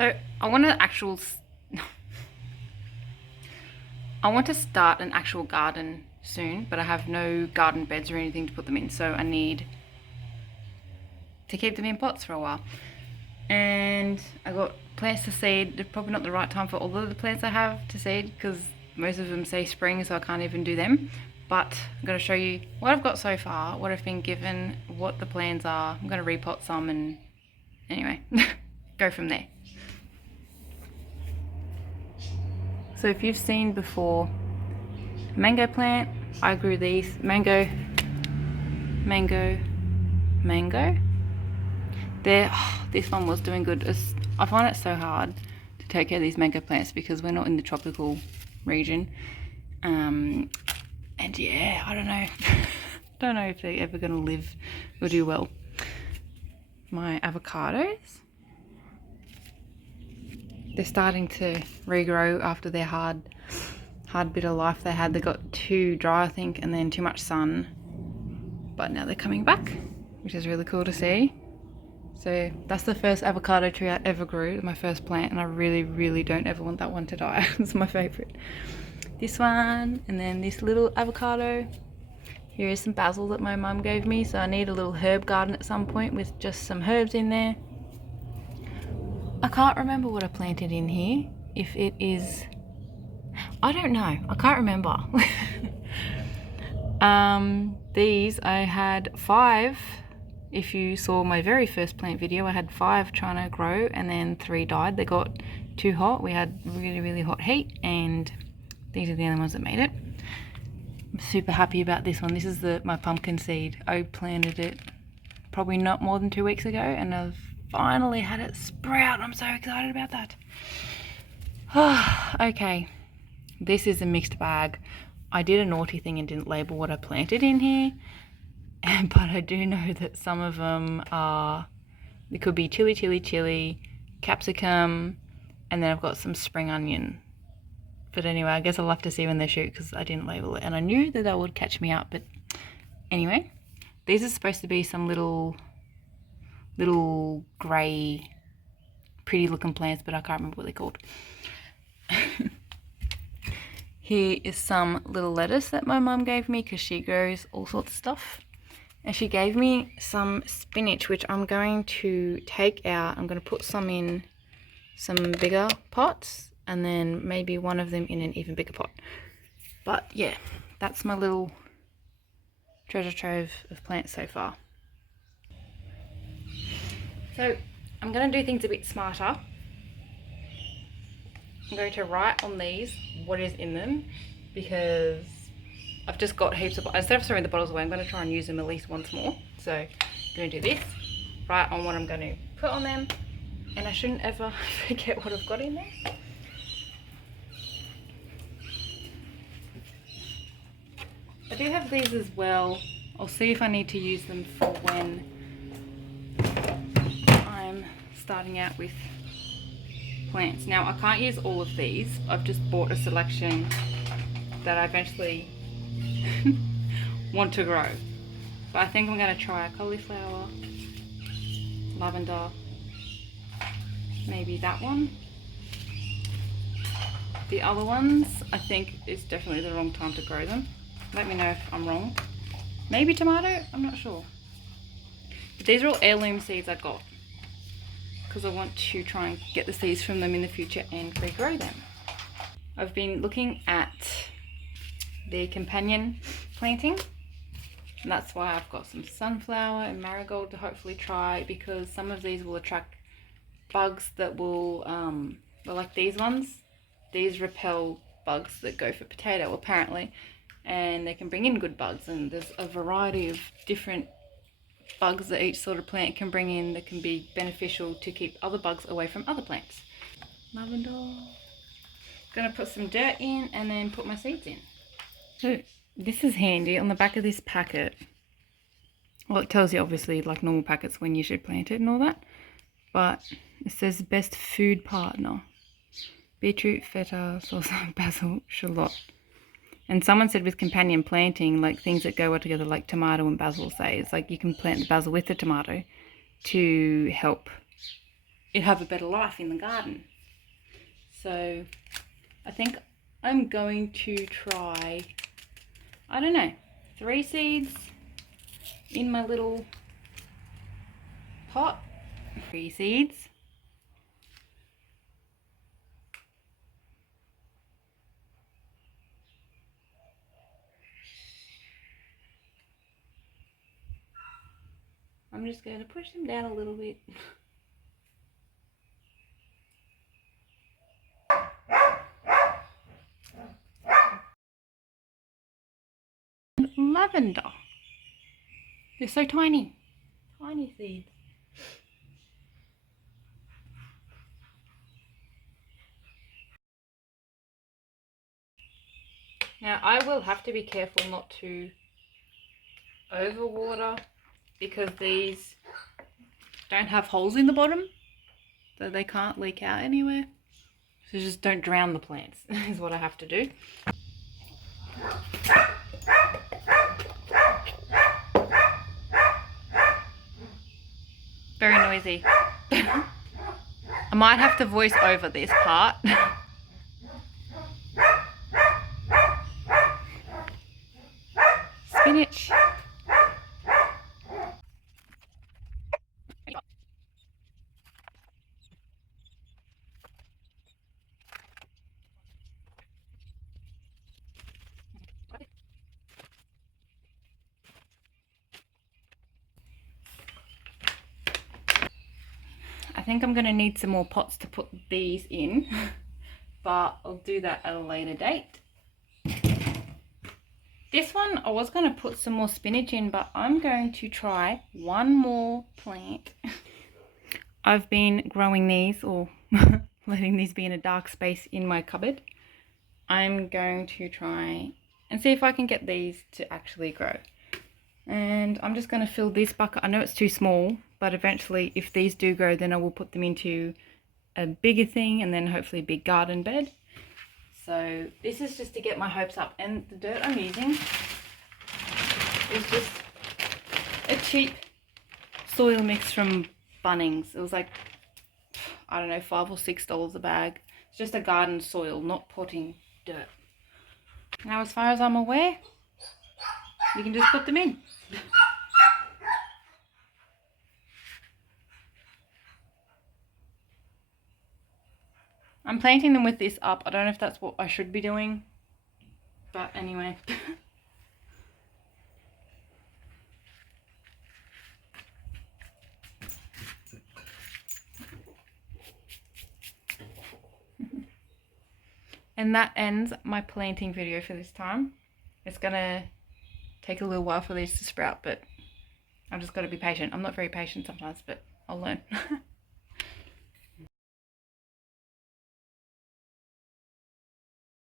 So I want to I want to start an actual garden soon, but I have no garden beds or anything to put them in, so I need to keep them in pots for a while. And I got plants to seed. They're probably not the right time for all of the plants I have to seed because most of them say spring, so I can't even do them. But I'm going to show you what I've got so far, what I've been given, what the plans are. I'm going to repot some and anyway, go from there. So if you've seen before, mango plant, I grew these, mango. This one was doing good. I find it so hard to take care of these mango plants because we're not in the tropical region. And yeah, I don't know. Don't know if they're ever going to live or do well. My avocados, they're starting to regrow after their hard bit of life they had. They got too dry, I think, and then too much sun. But now they're coming back, which is really cool to see. So that's the first avocado tree I ever grew, my first plant, and I really, really don't ever want that one to die. It's my favorite. This one, and then this little avocado. Here is some basil that my mum gave me, so I need a little herb garden at some point with just some herbs in there. I can't remember what I planted in here. If it is, I don't know. I can't remember. These I had 5. If you saw my very first plant video, I had 5 trying to grow and then 3 died. They got too hot. We had really, really hot heat, and these are the only ones that made it. I'm super happy about this one. This is my pumpkin seed. I planted it probably not more than 2 weeks ago, and I've finally had it sprout. I'm so excited about that. Okay, this is a mixed bag. I did a naughty thing and didn't label what I planted in here. But I do know that some of them are, it could be chili, capsicum, and then I've got some spring onion. But anyway, I guess I'll have to see when they shoot because I didn't label it. And I knew that would catch me up, but anyway. These are supposed to be some little grey, pretty looking plants, but I can't remember what they're called. Here is some little lettuce that my mum gave me because she grows all sorts of stuff. And she gave me some spinach, which I'm going to take out. I'm going to put some in some bigger pots and then maybe one of them in an even bigger pot. But yeah, that's my little treasure trove of plants so far. So I'm going to do things a bit smarter. I'm going to write on these what is in them because I've just got heaps of, instead of throwing the bottles away, I'm going to try and use them at least once more. So I'm going to do this, write on what I'm going to put on them, and I shouldn't ever forget what I've got in there. I do have these as well. I'll see if I need to use them for when I'm starting out with plants. Now I can't use all of these. I've just bought a selection that I eventually want to grow. But I think I'm going to try a cauliflower, lavender, maybe that one. The other ones, I think it's definitely the wrong time to grow them. Let me know if I'm wrong. Maybe tomato, I'm not sure. But these are all heirloom seeds I got because I want to try and get the seeds from them in the future and regrow them. I've been looking at the companion planting, and that's why I've got some sunflower and marigold to hopefully try, because some of these will attract bugs that will, well, like these ones, these repel bugs that go for potato apparently, and they can bring in good bugs, and there's a variety of different bugs that each sort of plant can bring in that can be beneficial to keep other bugs away from other plants. Lavender. Gonna put some dirt in and then put my seeds in. So this is handy. On the back of this packet, well, it tells you obviously like normal packets when you should plant it and all that, but it says best food partner: beetroot, feta, salsa, basil, shallot. And someone said with companion planting, like things that go well together, like tomato and basil, say, it's like you can plant the basil with the tomato to help it have a better life in the garden. So I think I'm going to try, I don't know, 3 seeds in my little pot. 3 seeds. I'm just going to push them down a little bit. Lavender. They're so tiny. Tiny seeds. Now I will have to be careful not to overwater because these don't have holes in the bottom, so they can't leak out anywhere. So just don't drown the plants is what I have to do. Very noisy. I might have to voice over this part. Spinach. I think I'm going to need some more pots to put these in, but I'll do that at a later date. This one I was going to put some more spinach in, but I'm going to try one more plant. I've been growing these, or letting these be in a dark space in my cupboard. I'm going to try and see if I can get these to actually grow. And I'm just going to fill this bucket. I know it's too small, but eventually if these do grow, then I will put them into a bigger thing and then hopefully a big garden bed. So this is just to get my hopes up. And the dirt I'm using is just a cheap soil mix from Bunnings. It was like, I don't know, $5 or $6 a bag. It's just a garden soil, not potting dirt. Now as far as I'm aware, you can just put them in. I'm planting them with this up. I don't know if that's what I should be doing, but anyway. And that ends my planting video for this time. It's gonna take a little while for these to sprout, but I've just got to be patient. I'm not very patient sometimes, but I'll learn.